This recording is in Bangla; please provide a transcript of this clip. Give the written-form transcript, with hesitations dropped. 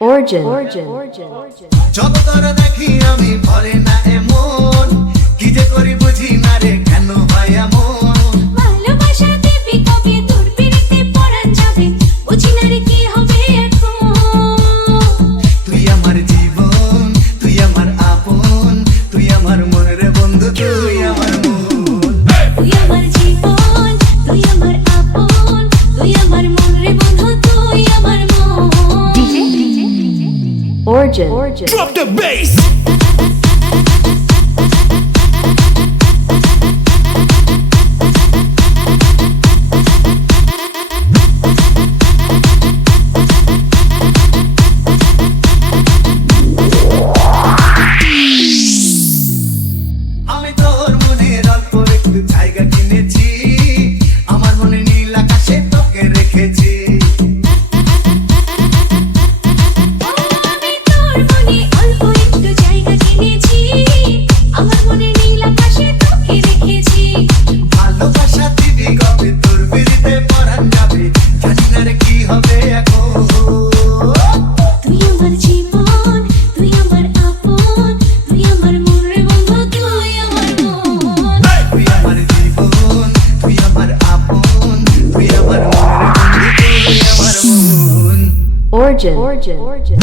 Origin. যত তোরা দেখি আমি ভরে না এমন কি যে করি বুঝি না রে কেন হয় এমন ভালোবাসা দেবী কবে তোর পিড়িতে পরাণ যাবে বুঝি না রে কি হবে এখন তুই আমার জীবন তুই আমার আপন তুই আমার মনের বন্ধু তুই আমার মন তুই আমার জীবন তুই আমার আপন তুই আমার মন রে বন্ধু তুই আমার মন Origin. Drop the bass. আমি তোর মনের অল্প একটু জায়গা কিনেছি আমার মনে নীল আকাশে তোকে রেখেছি আমি তোর মনে অল্প একটু জায়গা কিনেছি আমার মনে নীল আকাশে তোকে রেখেছি ভালোবাসা দিবি কবে তোর বিরিতে পরাণ যাবে জানি না রে কি হবে এখন তুই আমার জীবন তুই আমার আপন তুই আমার মন রে বন্ধু তুই আমার মন তুই আমার জীবন তুই আমার আপন তুই আমার মনের বন্ধু তুই আমার মন Origin.